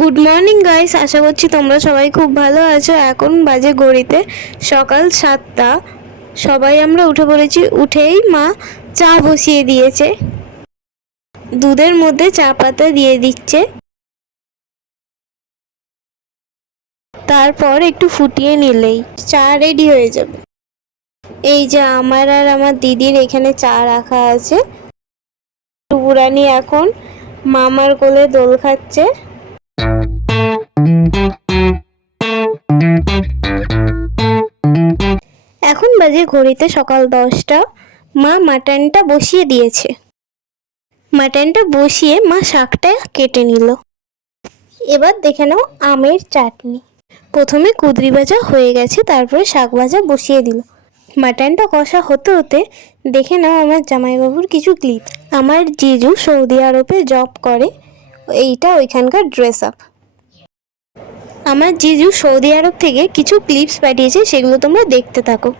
Good morning guys, আশা করছি তোমরা সবাই খুব ভালো আছো। এখন বাজে ঘড়িতে সকাল 7টা। সবাই আমরা উঠে পড়েছি। উঠেই মা চা বসিয়ে দিয়েছে, দুধের মধ্যে চা পাতা দিয়ে দিচ্ছে, তারপর একটু ফুটিয়ে নিলেই চা রেডি হয়ে যাবে। এই যে আমার আর আমার দিদির এখানে চা রাখা আছে। টুকুরানি এখন মামার কোলে দোল খাচ্ছে। এখন বাজে ঘড়িতে সকাল 10টা। মা মাটনটা বসিয়ে দিয়েছে। মাটনটা বসিয়ে মা শাকটা কেটে নিল। এবার দেখে নাও আমের চাটনি। প্রথমে কুদরি ভাজা হয়ে গেছে, তারপরে শাক ভাজা বসিয়ে দিল। মাটনটা কষা হতে হতে দেখে নাও আমার জামাইবাবুর কিছু ক্লিপ। আমার জিজু সৌদি আরবে জব করে, এইটা ওইখানকার ড্রেস আপ। আমার জিজু সৌদি আরব থেকে কিছু ক্লিপস পাঠিয়েছে, সেগুলো তোমরা দেখতে থাকো।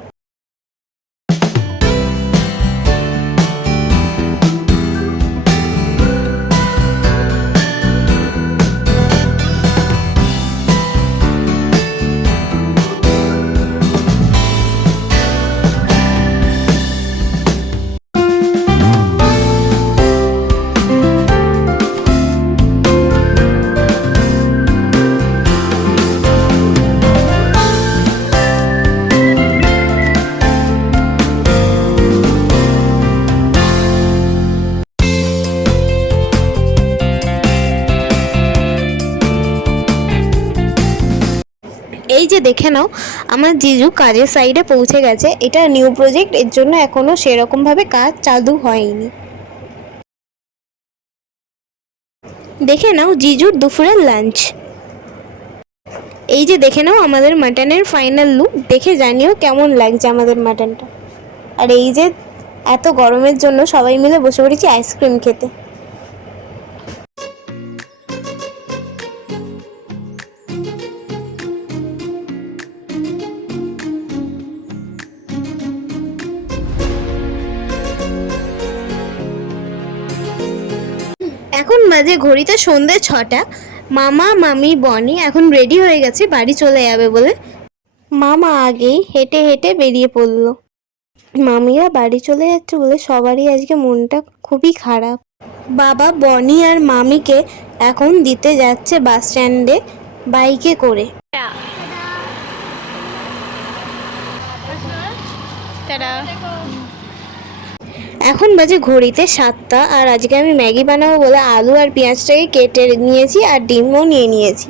এই যে দেখে নাও আমার জিজু কাজের সাইডে পৌঁছে গেছে। এটা নিউ প্রজেক্ট, এর জন্য এখনো সেরকম ভাবে কাজ চালু হয়নি। দেখে নাও জিজুর দুপুরের লাঞ্চ। এই যে দেখে নাও আমাদের মাটনের ফাইনাল লুক। দেখে জানিও কেমন লাগছে আমাদের মাটনটা। আর এই যে এত গরমের জন্য সবাই মিলে বসে পড়েছি আইসক্রিম খেতে। এখন বাজে ঘড়িতে সন্ধ্যে 6টা। মামা মামি বনি এখন রেডি হয়ে গেছে বাড়ি চলে যাবে বলে। মামা আগেই হেঁটে হেঁটে বেরিয়ে পড়লো। মামিরা বাড়ি চলে যাচ্ছে বলে সবারই আজকে মনটা খুবই খারাপ। বাবা বনি আর মামিকে এখন দিতে যাচ্ছে বাস স্ট্যান্ডে বাইকে করে। এখন বাজে ঘড়িতে 7টা। আর আজকে আমি ম্যাগি বানাবো বলে আলু আর পেঁয়াজটাকে কেটে নিয়েছি আর ডিমও নিয়ে নিয়েছি।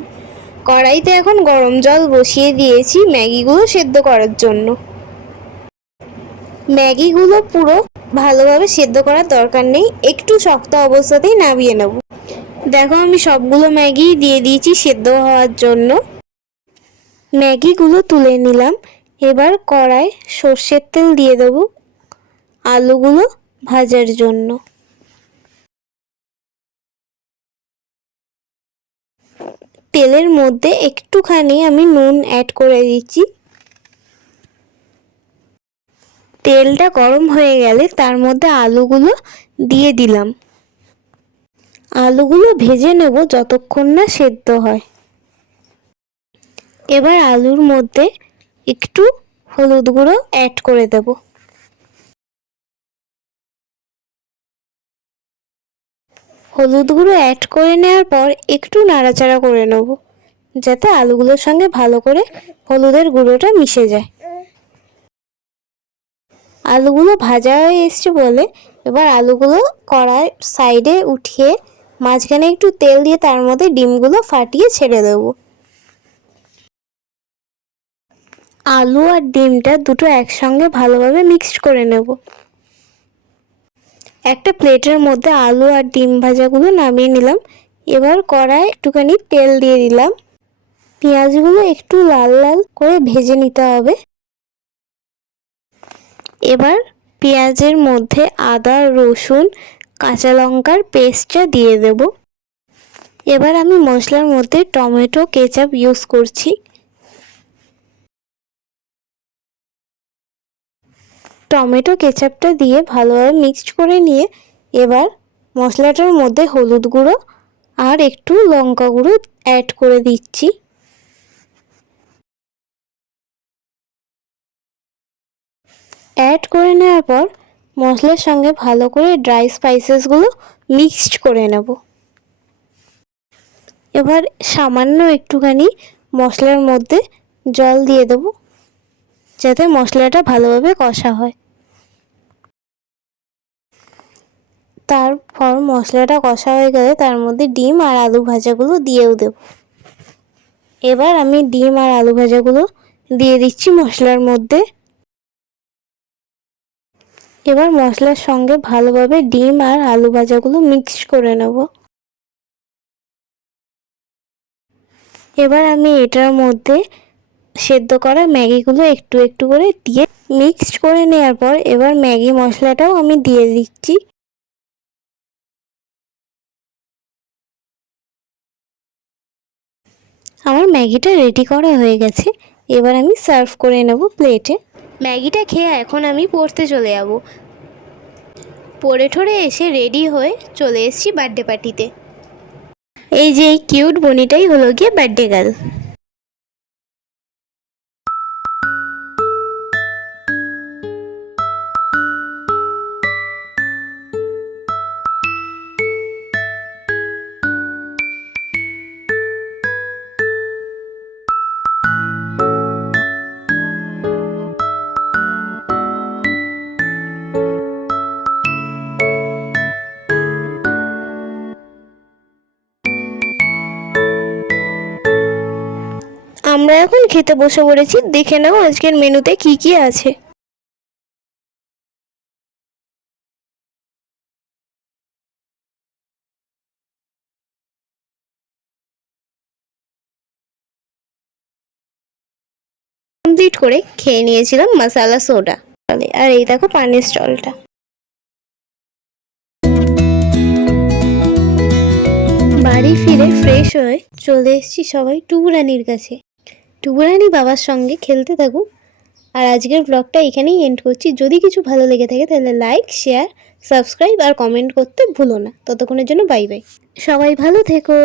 কড়াইতে এখন গরম জল বসিয়ে দিয়েছি ম্যাগিগুলো সেদ্ধ করার জন্য। ম্যাগিগুলো পুরো ভালোভাবে সেদ্ধ করার দরকার নেই, একটু শক্ত অবস্থাতেই নামিয়ে নেব। দেখো আমি সবগুলো ম্যাগি দিয়ে দিয়েছি সেদ্ধ হওয়ার জন্য। ম্যাগিগুলো তুলে নিলাম। এবার কড়ায় সর্ষের তেল দিয়ে দেবো আলুগুলো ভাজার জন্য। তেলের মধ্যে একটুখানি আমি নুন অ্যাড করে দিচ্ছি। তেলটা গরম হয়ে গেলে তার মধ্যে আলুগুলো দিয়ে দিলাম। আলুগুলো ভেজে নেব যতক্ষণ না সেদ্ধ হয়। এবার আলুর মধ্যে একটু হলুদ গুঁড়ো অ্যাড করে দেব। হলুদ গুঁড়ো অ্যাড করে নেওয়ার পর একটু নাড়াচাড়া করে নেব, যাতে আলুগুলোর সঙ্গে ভালো করে হলুদের গুঁড়োটা মিশে যায়। আলুগুলো ভাজা হয়ে এসছে বলে এবার আলুগুলো কড়াই সাইডে উঠিয়ে মাঝখানে একটু তেল দিয়ে তার মধ্যে ডিমগুলো ফাটিয়ে ছেড়ে দেব। আলু আর ডিমটা দুটো একসঙ্গে ভালোভাবে মিক্সড করে নেব। একটা প্লেটের মধ্যে আলু আর ডিম ভাজাগুলো নামিয়ে নিলাম। এবার কড়ায় একটুখানি তেল দিয়ে দিলাম। পেঁয়াজগুলো একটু লাল লাল করে ভেজে নিতে হবে। এবার পেঁয়াজের মধ্যে আদা রসুন কাঁচা লঙ্কার পেস্টটা দিয়ে দেব। এবার আমি মশলার মধ্যে টমেটো কেচাপ ইউজ করছি। টমেটো কেচাপটা দিয়ে ভালোভাবে মিক্সড করে নিয়ে এবার মশলাটার মধ্যে হলুদ গুঁড়ো আর একটু লঙ্কা গুঁড়ো অ্যাড করে দিচ্ছি। অ্যাড করে নেওয়ার পর মশলার সঙ্গে ভালো করে ড্রাই স্পাইসেসগুলো মিক্সড করে নেব। এবার সামান্য একটুখানি মশলার মধ্যে জল দিয়ে দেব, যাতে মশলাটা ভালোভাবে কষা হয়। তারপর মশলাটা কষা হয়ে গেলে তার মধ্যে ডিম আর আলু ভাজাগুলো দিয়েও দেব। এবার আমি ডিম আর আলু ভাজাগুলো দিয়ে দিচ্ছি মশলার মধ্যে। এবার মশলার সঙ্গে ভালোভাবে ডিম আর আলু ভাজাগুলো মিক্স করে নেব। এবার আমি এটার মধ্যে সেদ্ধ করা ম্যাগিগুলো একটু একটু করে দিয়ে মিক্সড করে নেওয়ার পর এবার ম্যাগি মশলাটাও আমি দিয়ে দিচ্ছি। আমার ম্যাগিটা রেডি করা হয়ে গেছে। এবার আমি সার্ভ করে নেব প্লেটে। ম্যাগিটা খেয়ে এখন আমি পড়তে চলে যাব। পড়ে ঠরে এসে রেডি হয়ে চলে এসেছি বার্থডে পার্টিতে। এই যে এই কিউট বনিটাই হলো গিয়ে বার্থডে গার্ল। আমরা এখন খেতে বসে পড়েছি। দেখে নাও আজকের মেনুতে কি কি আছে। কমপ্লিট করে খেয়ে নিয়েছিলাম মশালা সোডা। আর এই দেখো পানির স্টলটা। বাড়ি ফিরে ফ্রেশ হয়ে চলে এসেছি সবাই টুবুরানির কাছে। টুবুরানি বাবার সঙ্গে খেলতে থাকুক। আর আজকের ব্লগটা এখানেই এন্ড করছি। যদি কিছু ভালো লেগে থাকে তাহলে লাইক, শেয়ার, সাবস্ক্রাইব আর কমেন্ট করতে ভুলো না। ততক্ষণের জন্য বাই বাই। সবাই ভালো থেকো।